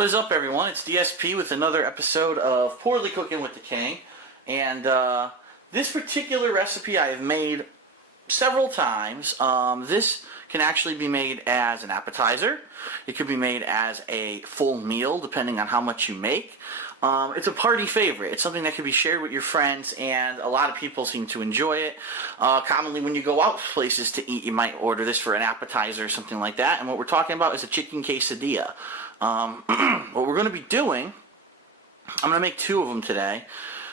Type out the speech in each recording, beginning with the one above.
What is up, everyone? It's DSP with another episode of Poorly Cooking with the King. And this particular recipe I have made several times. This can actually be made as an appetizer. It could be made as a full meal, depending on how much you make. It's a party favorite. It's something that can be shared with your friends, and a lot of people seem to enjoy it. Commonly, when you go out places to eat, you might order this for an appetizer or something like that. And what we're talking about is a chicken quesadilla. What we're going to be doing, I'm going to make two of them today.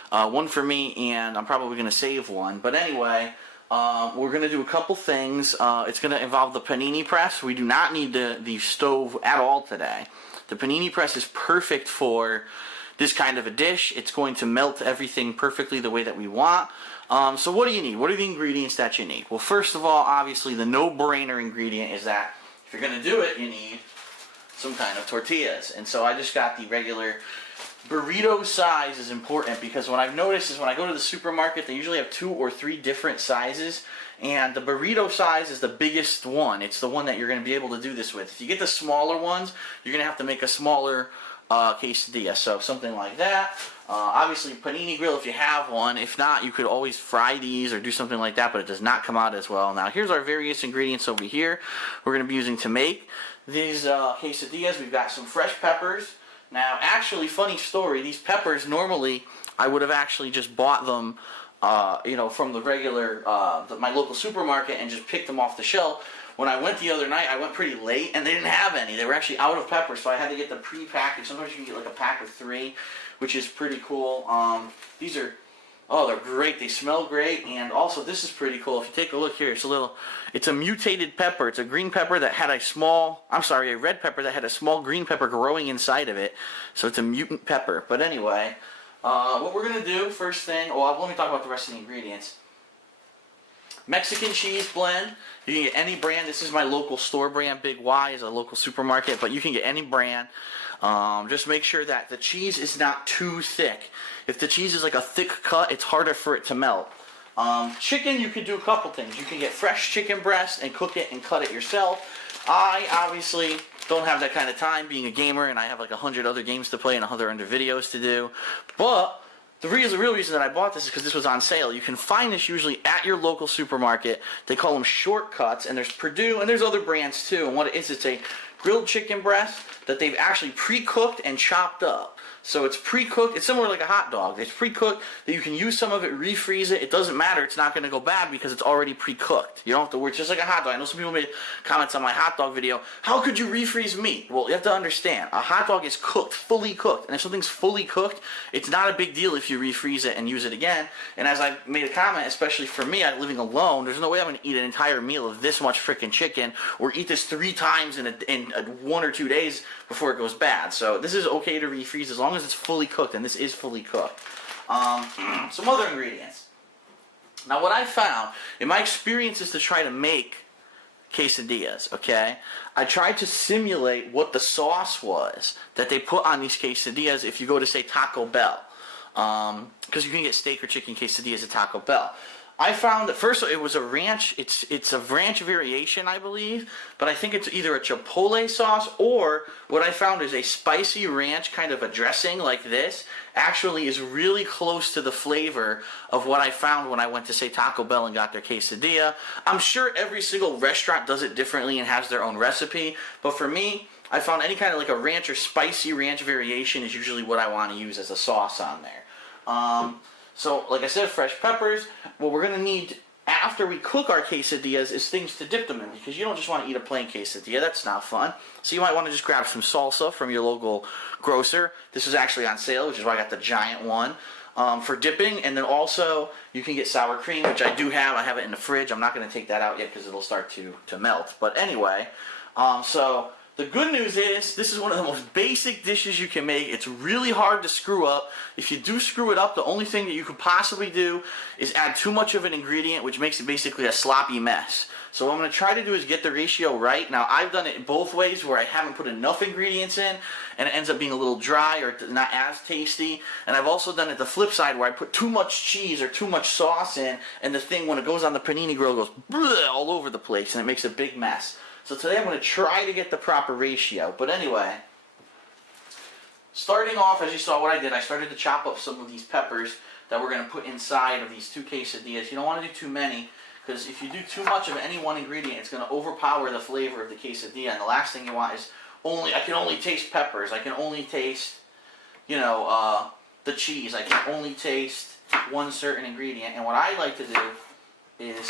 One for me, and I'm probably going to save one. But anyway, we're going to do a couple things. It's going to involve the panini press. We do not need the stove at all today. The panini press is perfect for this kind of a dish. It's going to melt everything perfectly the way that we want. So what do you need? What are the ingredients that you need? Well, first of all, obviously the no-brainer ingredient is that if you're going to do it, you need some kind of tortillas. And so I just got the regular burrito size is important, because what I've noticed is when I go to the supermarket, they usually have 2 or 3 different sizes, and the burrito size is the biggest one. It's the one that you're going to be able to do this with. If you get the smaller ones, you're going to have to make a smaller quesadilla, so something like that. Obviously panini grill if you have one. If not, you could always fry these or do something like that, but it does not come out as well. Now here's our various ingredients over here we're going to be using to make these quesadillas. We've got some fresh peppers. Now actually, funny story, these peppers normally I would have actually just bought them from the regular my local supermarket and just picked them off the shelf. When I went the other night, I went pretty late, and they didn't have any. They were actually out of peppers, so I had to get the pre-packaged. Sometimes you can get like a pack of 3, which is pretty cool. These are, they're great. They smell great, and also this is pretty cool. If you take a look here, it's a mutated pepper. It's a green pepper that had a red pepper that had a small green pepper growing inside of it. So it's a mutant pepper. But anyway, what we're going to do, first thing, let me talk about the rest of the ingredients. Mexican cheese blend. You can get any brand. This is my local store brand. Big Y is a local supermarket, but you can get any brand. Just make sure that the cheese is not too thick. If the cheese is like a thick cut, it's harder for it to melt. Chicken, you can do a couple things. You can get fresh chicken breast and cook it and cut it yourself. I obviously don't have that kind of time, being a gamer, and I have like 100 other games to play and 100 other videos to do. But the real reason that I bought this is because this was on sale. You can find this usually at your local supermarket. They call them shortcuts, and there's Purdue, and there's other brands too. And what it is, it's a grilled chicken breast that they've actually pre-cooked and chopped up. So it's pre-cooked. It's similar like a hot dog. It's pre-cooked that you can use some of it, refreeze it. It doesn't matter. It's not going to go bad because it's already pre-cooked. You don't have to worry. It's just like a hot dog. I know some people made comments on my hot dog video. How could you refreeze meat? Well, you have to understand. A hot dog is cooked, fully cooked. And if something's fully cooked, it's not a big deal if you refreeze it and use it again. And as I made a comment, especially for me, I'm living alone, there's no way I'm going to eat an entire meal of this much freaking chicken or eat this 3 times in 1 or 2 days before it goes bad. So this is okay to refreeze as long as it's fully cooked, and this is fully cooked. Some other ingredients. Now what I found in my experiences to try to make quesadillas, okay, I tried to simulate what the sauce was that they put on these quesadillas if you go to, say, Taco Bell, because you can get steak or chicken quesadillas at Taco Bell. I found that first it was a ranch. It's a ranch variation, I believe, but I think it's either a chipotle sauce or what I found is a spicy ranch kind of a dressing like this. Actually, is really close to the flavor of what I found when I went to, say, Taco Bell and got their quesadilla. I'm sure every single restaurant does it differently and has their own recipe, but for me, I found any kind of like a ranch or spicy ranch variation is usually what I want to use as a sauce on there. So, like I said, fresh peppers. What we're going to need after we cook our quesadillas is things to dip them in, because you don't just want to eat a plain quesadilla. That's not fun. So you might want to just grab some salsa from your local grocer. This is actually on sale, which is why I got the giant one for dipping. And then also, you can get sour cream, which I do have. I have it in the fridge. I'm not going to take that out yet because it'll start to melt. But anyway, so the good news is, this is one of the most basic dishes you can make. It's really hard to screw up. If you do screw it up, the only thing that you could possibly do is add too much of an ingredient, which makes it basically a sloppy mess. So what I'm going to try to do is get the ratio right. Now, I've done it both ways, where I haven't put enough ingredients in, and it ends up being a little dry or not as tasty. And I've also done it the flip side, where I put too much cheese or too much sauce in, and the thing, when it goes on the panini grill, goes all over the place, and it makes a big mess. So today I'm going to try to get the proper ratio. But anyway, starting off, as you saw what I did, I started to chop up some of these peppers that we're going to put inside of these 2 quesadillas. You don't want to do too many, because if you do too much of any one ingredient, it's going to overpower the flavor of the quesadilla. And the last thing you want is I can only taste peppers. I can only taste, you know, the cheese. I can only taste one certain ingredient. And what I like to do is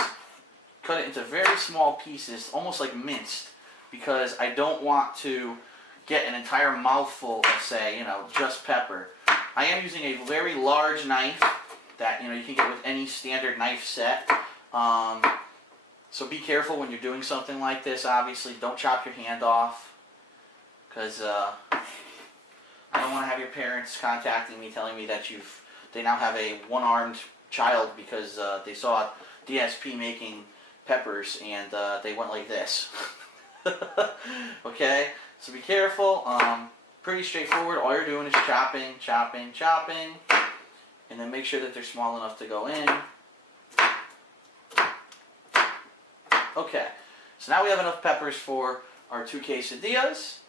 cut it into very small pieces, almost like minced, because I don't want to get an entire mouthful of, say, you know, just pepper. I am using a very large knife that, you know, you can get with any standard knife set. So be careful when you're doing something like this. Obviously, don't chop your hand off, because I don't want to have your parents contacting me telling me that they now have a one-armed child because they saw DSP making peppers and they went like this. Okay, so be careful. Pretty straightforward. All you're doing is chopping, chopping, chopping, and then make sure that they're small enough to go in. Okay, so now we have enough peppers for our 2 quesadillas.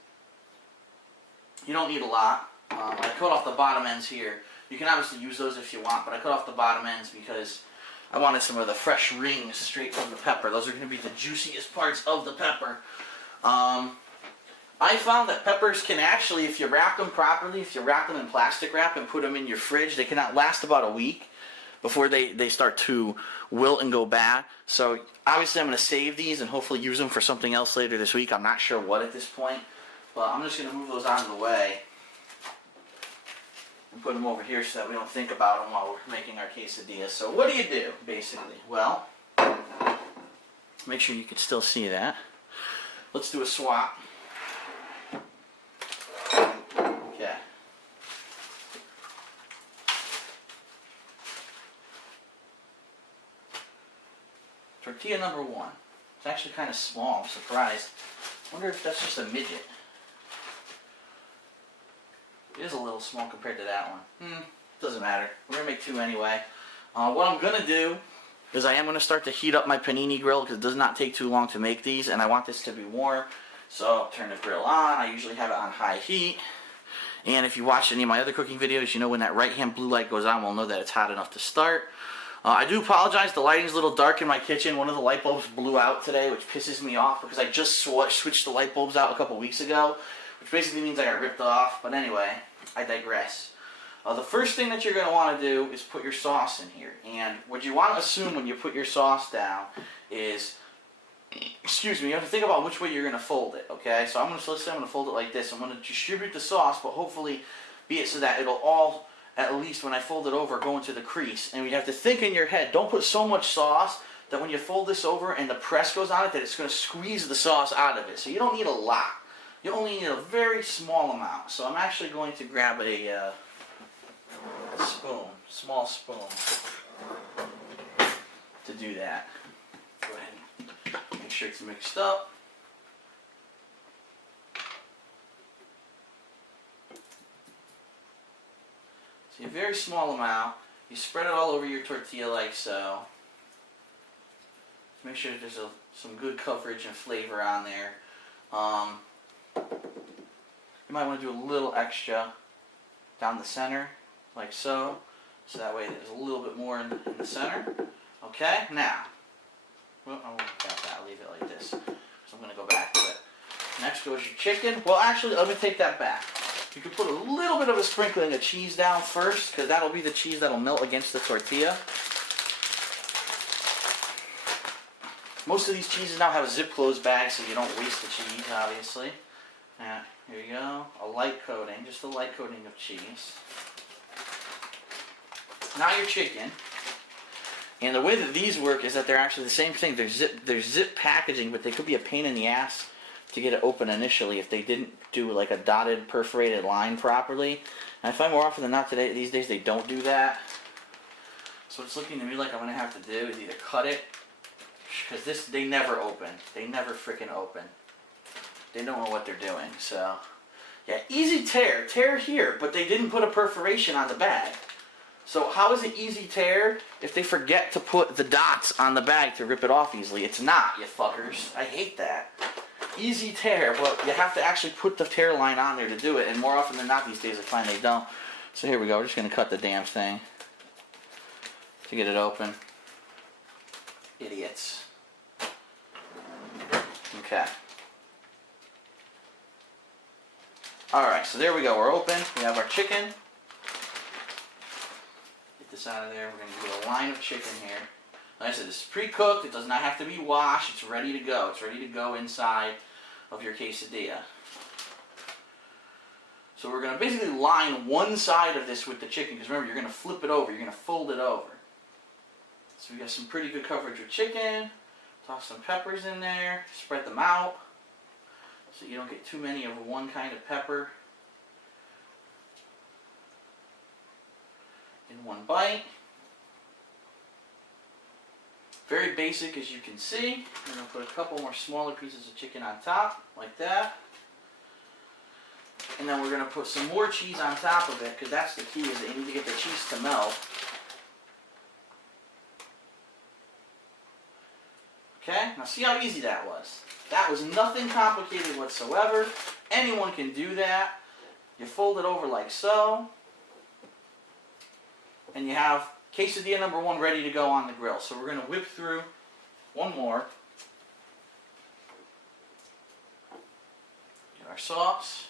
You don't need a lot. I cut off the bottom ends here. You can obviously use those if you want, but I cut off the bottom ends because I wanted some of the fresh rings straight from the pepper. Those are going to be the juiciest parts of the pepper. I found that peppers can actually, if you wrap them properly, if you wrap them in plastic wrap and put them in your fridge, they can last about a week before they start to wilt and go bad. So obviously I'm going to save these and hopefully use them for something else later this week. I'm not sure what at this point, but I'm just going to move those out of the way and put them over here so that we don't think about them while we're making our quesadillas. So what do, basically? Well, make sure you can still see that. Let's do a swap. Okay. Tortilla number 1. It's actually kind of small. I'm surprised. I wonder if that's just a midget. It is a little small compared to that one. Doesn't matter. We're going to make 2 anyway. What I'm going to do is I am going to start to heat up my panini grill because it does not take too long to make these, and I want this to be warm. So I'll turn the grill on. I usually have it on high heat. And if you watch any of my other cooking videos, you know when that right-hand blue light goes on, we'll know that it's hot enough to start. I do apologize. The lighting's a little dark in my kitchen. One of the light bulbs blew out today, which pisses me off because I just switched the light bulbs out a couple weeks ago, which basically means I got ripped off. But anyway, I digress. The first thing that you're going to want to do is put your sauce in here. And what you want to assume when you put your sauce down is, excuse me, you have to think about which way you're going to fold it, okay? So let's say I'm going to fold it like this. I'm going to distribute the sauce, but hopefully be it so that it'll all, at least when I fold it over, go into the crease. And you have to think in your head, don't put so much sauce that when you fold this over and the press goes on it, that it's going to squeeze the sauce out of it. So you don't need a lot. You only need a very small amount. So I'm actually going to grab a spoon, small spoon, to do that. Go ahead and make sure it's mixed up. So a very small amount. You spread it all over your tortilla like so. Make sure that there's some good coverage and flavor on there. You might want to do a little extra down the center, like so. So that way there's a little bit more in the center. Okay, now, well, I won't count that, I'll leave it like this. So I'm going to go back to it. Next goes your chicken. Well, actually, let me take that back. You can put a little bit of a sprinkling of cheese down first, because that'll be the cheese that'll melt against the tortilla. Most of these cheeses now have a zip closed bag, so you don't waste the cheese, obviously. Now, here you go. A light coating, just a light coating of cheese. Now your chicken. And the way that these work is that they're actually the same thing. They're zip packaging, but they could be a pain in the ass to get it open initially if they didn't do like a dotted perforated line properly. And I find more often than not these days they don't do that. So it's looking to me like I'm going to have to do is either cut it, because they never open. They never freaking open. They don't know what they're doing. So yeah, easy tear. Tear here, but they didn't put a perforation on the bag. So how is it easy tear if they forget to put the dots on the bag to rip it off easily? It's not, you fuckers. I hate that. easy tear, but you have to actually put the tear line on there to do it, and more often than not these days I find they don't. So here we go, we're just going to cut the damn thing to get it open. Idiots. Okay. Alright, so there we go, we're open. We have our chicken. Get this out of there. We're going to do a line of chicken here. Like I said, this is pre-cooked. It does not have to be washed. It's ready to go. It's ready to go inside of your quesadilla. So we're going to basically line one side of this with the chicken, because remember, you're going to flip it over. You're going to fold it over. So we got some pretty good coverage of chicken. Toss some peppers in there. Spread them out so you don't get too many of one kind of pepper in one bite. Very basic, as you can see. I'm going to put a couple more smaller pieces of chicken on top, like that. And then we're going to put some more cheese on top of it, because that's the key, is that you need to get the cheese to melt. Okay, now see how easy that was. That was nothing complicated whatsoever. Anyone can do that. You fold it over like so. And you have quesadilla number one ready to go on the grill. So we're going to whip through one more. Get our sauce.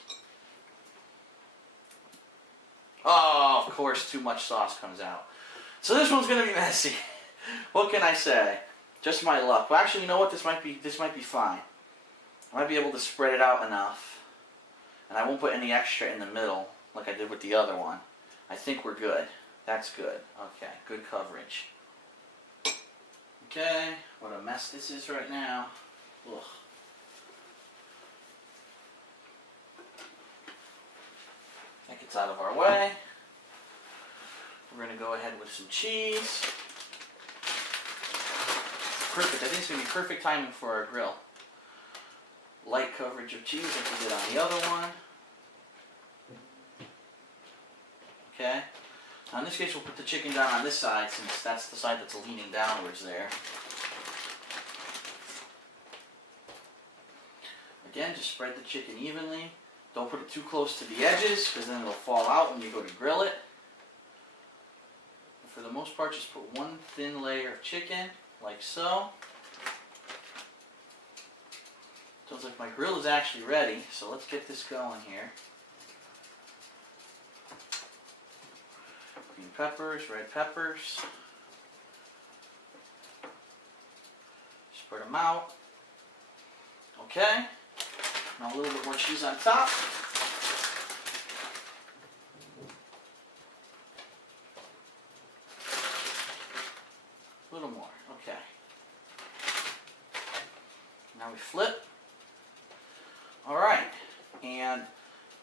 Oh, of course, too much sauce comes out. So this one's going to be messy. What can I say? Just my luck. Well, actually, you know what? This might be fine. I might be able to spread it out enough. And I won't put any extra in the middle like I did with the other one. I think we're good. That's good. Okay, good coverage. Okay, what a mess this is right now. Ugh. That gets out of our way. We're going to go ahead with some cheese. Perfect. I think it's going to be perfect timing for our grill. Light coverage of cheese like we did on the other one. Okay. Now in this case we'll put the chicken down on this side, since that's the side that's leaning downwards there. Again, just spread the chicken evenly. Don't put it too close to the edges, because then it'll fall out when you go to grill it. But for the most part, just put one thin layer of chicken, like so. Sounds like my grill is actually ready, so let's get this going here. Green peppers, red peppers. Spread them out. Okay. Now a little bit more cheese on top. A little more. Okay. Now we flip. Alright. And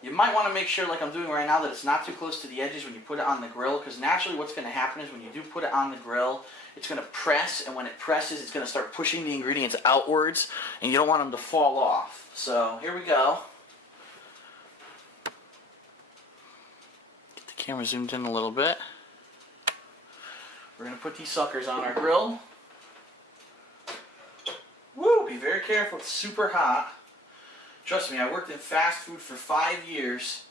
you might want to make sure, like I'm doing right now, that it's not too close to the edges when you put it on the grill, because naturally what's going to happen is when you do put it on the grill, it's going to press, and when it presses, it's going to start pushing the ingredients outwards, and you don't want them to fall off. So, here we go. Get the camera zoomed in a little bit. We're going to put these suckers on our grill. Woo! Be very careful, it's super hot. Trust me, I worked in fast food for 5 years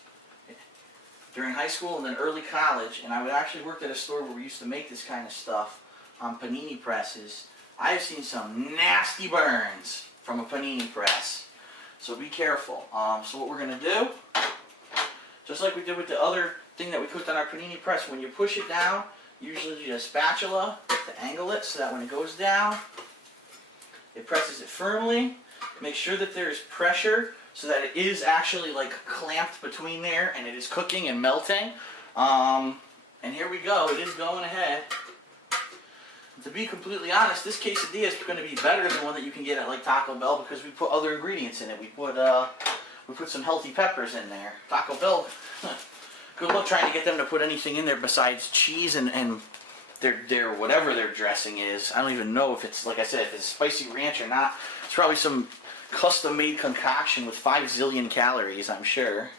during high school and then early college, and I would actually work at a store where we used to make this kind of stuff on panini presses. I've seen some nasty burns from a panini press, so be careful. So what we're going to do, just like we did with the other thing that we cooked on our panini press, when you push it down, usually use a spatula to angle it so that when it goes down, it presses it firmly. Make sure that there is pressure so that it is actually like clamped between there and it is cooking and melting. And here we go. It is going ahead. To be completely honest, this quesadilla is going to be better than one that you can get at like Taco Bell, because we put other ingredients in it. We put some healthy peppers in there. Taco Bell, good luck trying to get them to put anything in there besides cheese and their whatever their dressing is. I don't even know if it's, like I said, if it's spicy ranch or not. It's probably some custom-made concoction with 5 zillion calories, I'm sure.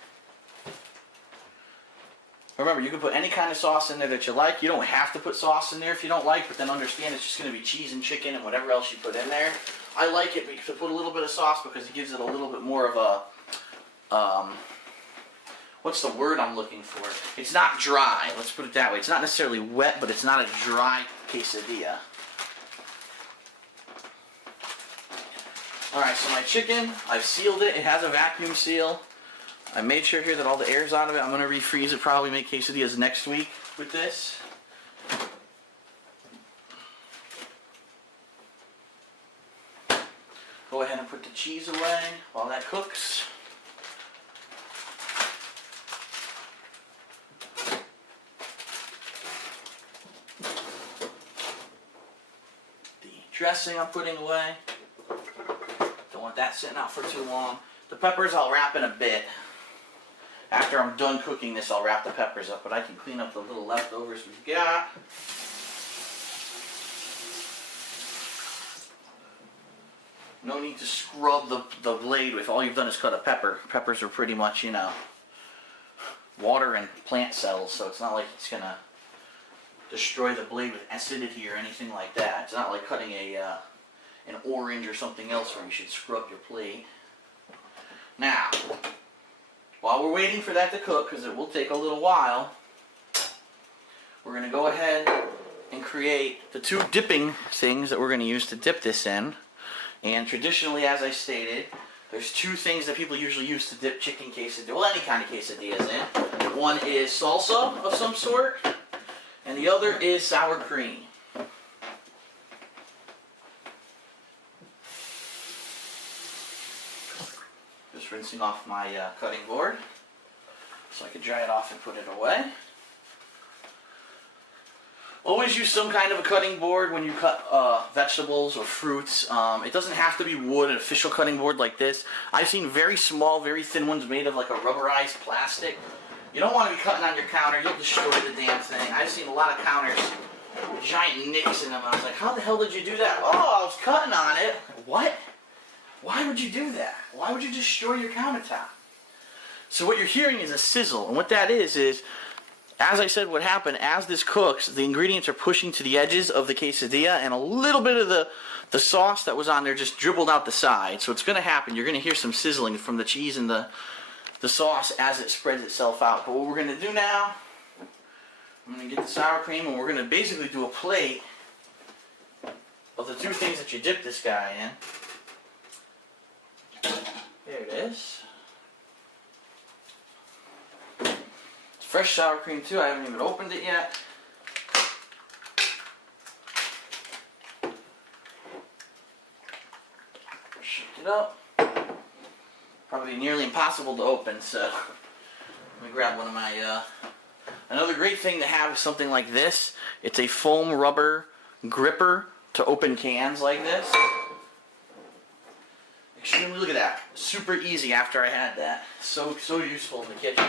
Remember, you can put any kind of sauce in there that you like. You don't have to put sauce in there if you don't like, but then understand it's just going to be cheese and chicken and whatever else you put in there. I like it to put a little bit of sauce because it gives it a little bit more of a, what's the word I'm looking for? It's not dry, let's put it that way. It's not necessarily wet, but it's not a dry quesadilla. Alright, so my chicken, I've sealed it. It has a vacuum seal. I made sure here that all the air's out of it. I'm going to refreeze it, probably make quesadillas next week with this. Go ahead and put the cheese away while that cooks. The dressing I'm putting away. Don't want that sitting out for too long. The peppers I'll wrap in a bit. After I'm done cooking this, I'll wrap the peppers up, but I can clean up the little leftovers we've got. No need to scrub the blade with all you've done is cut a pepper. Peppers are pretty much, you know, water and plant cells, so it's not like it's going to destroy the blade with acidity or anything like that. It's not like cutting an orange or something else where you should scrub your plate. Now, while we're waiting for that to cook, because it will take a little while, we're going to go ahead and create the two dipping things that we're going to use to dip this in. And traditionally, as I stated, there's two things that people usually use to dip chicken quesadillas, well, any kind of quesadillas in. One is salsa of some sort, and the other is sour cream. Just rinsing off my cutting board so I can dry it off and put it away. Always use some kind of a cutting board when you cut vegetables or fruits. It doesn't have to be wood, an official cutting board like this. I've seen very small, very thin ones made of like a rubberized plastic. You don't want to be cutting on your counter. You'll destroy the damn thing. I've seen a lot of counters with giant nicks in them. I was like, how the hell did you do that? Oh, I was cutting on it. What? Why would you do that? Why would you destroy your countertop? So what you're hearing is a sizzle. And what that is, as I said, what happened, as this cooks, the ingredients are pushing to the edges of the quesadilla, and a little bit of the sauce that was on there just dribbled out the side. So it's going to happen. You're going to hear some sizzling from the cheese and the sauce as it spreads itself out. But what we're going to do now, I'm going to get the sour cream, and we're going to basically do a plate of the two things that you dip this guy in. There it is. Fresh sour cream too, I haven't even opened it yet. Shake it up. Probably nearly impossible to open, so let me grab one of my, another great thing to have is something like this. It's a foam rubber gripper to open cans like this. Extremely, look at that. Super easy after I had that. So useful in the kitchen.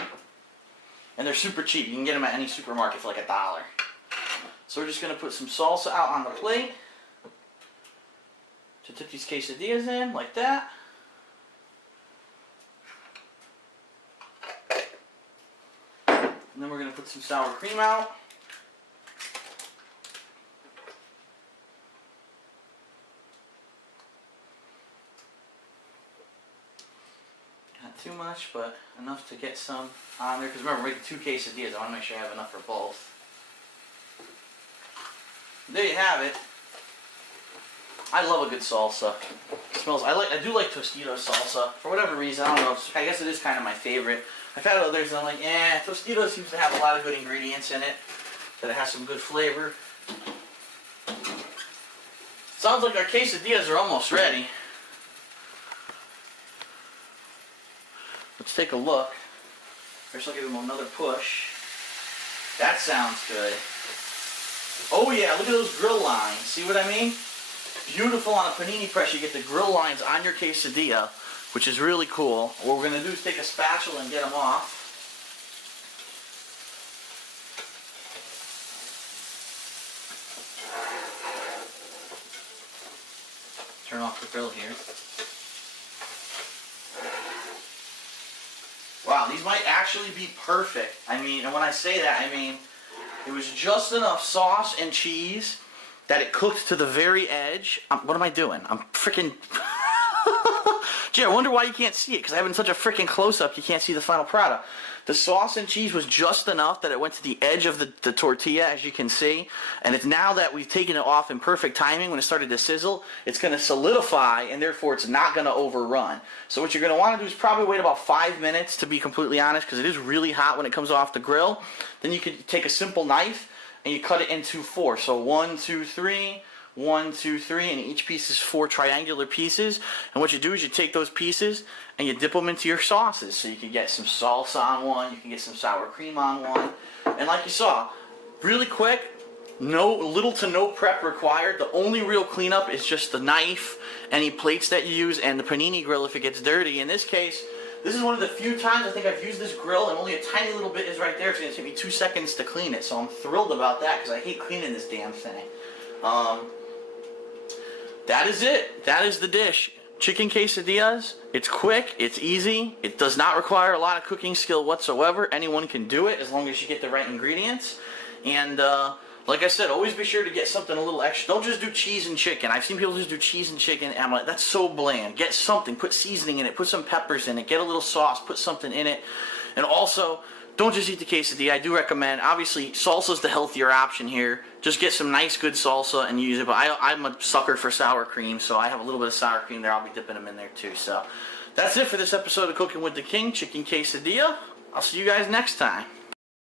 And they're super cheap. You can get them at any supermarket for like $1. So we're just going to put some salsa out on the plate to dip these quesadillas in, like that. And then we're going to put some sour cream out. Too much, but enough to get some on there, because remember, we're making two quesadillas. I want to make sure I have enough for both. There you have it. I love a good salsa. It smells. I do like Tostitos salsa for whatever reason. I don't know. I guess it is kind of my favorite. I've had others and I'm like, Tostitos seems to have a lot of good ingredients in it, that it has some good flavor. Sounds like our quesadillas are almost ready. Let's take a look. First I'll give them another push. That sounds good. Oh yeah, look at those grill lines. See what I mean? Beautiful on a panini press. You get the grill lines on your quesadilla, which is really cool. What we're going to do is take a spatula and get them off. Turn off the grill here. Wow, these might actually be perfect. I mean, and when I say that, I mean, it was just enough sauce and cheese that it cooked to the very edge. What am I doing? I'm freaking... Gee, I wonder why you can't see it, because I have it in such a freaking close-up you can't see the final product. The sauce and cheese was just enough that it went to the edge of the tortilla, as you can see. And it's now that we've taken it off in perfect timing, when it started to sizzle, it's going to solidify, and therefore it's not going to overrun. So what you're going to want to do is probably wait about 5 minutes, to be completely honest, because it is really hot when it comes off the grill. Then you could take a simple knife, and you cut it into 4. So 1, 2, 3... 1, 2, 3, and each piece is 4 triangular pieces. And what you do is you take those pieces and you dip them into your sauces. So you can get some salsa on one, you can get some sour cream on one. And like you saw, really quick, little to no prep required. The only real cleanup is just the knife, any plates that you use, and the panini grill if it gets dirty. In this case, this is one of the few times I think I've used this grill, and only a tiny little bit is right there. It's going to take me 2 seconds to clean it, so I'm thrilled about that because I hate cleaning this damn thing. That is it. That is the dish. Chicken quesadillas. It's quick. It's easy. It does not require a lot of cooking skill whatsoever. Anyone can do it as long as you get the right ingredients. And like I said, always be sure to get something a little extra. Don't just do cheese and chicken. I've seen people just do cheese and chicken, and I'm like, that's so bland. Get something. Put seasoning in it. Put some peppers in it. Get a little sauce. Put something in it. And also, don't just eat the quesadilla. I do recommend, obviously, salsa's the healthier option here. Just get some nice, good salsa and use it. But I'm a sucker for sour cream, so I have a little bit of sour cream there. I'll be dipping them in there too. So that's it for this episode of Cooking with the King, Chicken Quesadilla. I'll see you guys next time.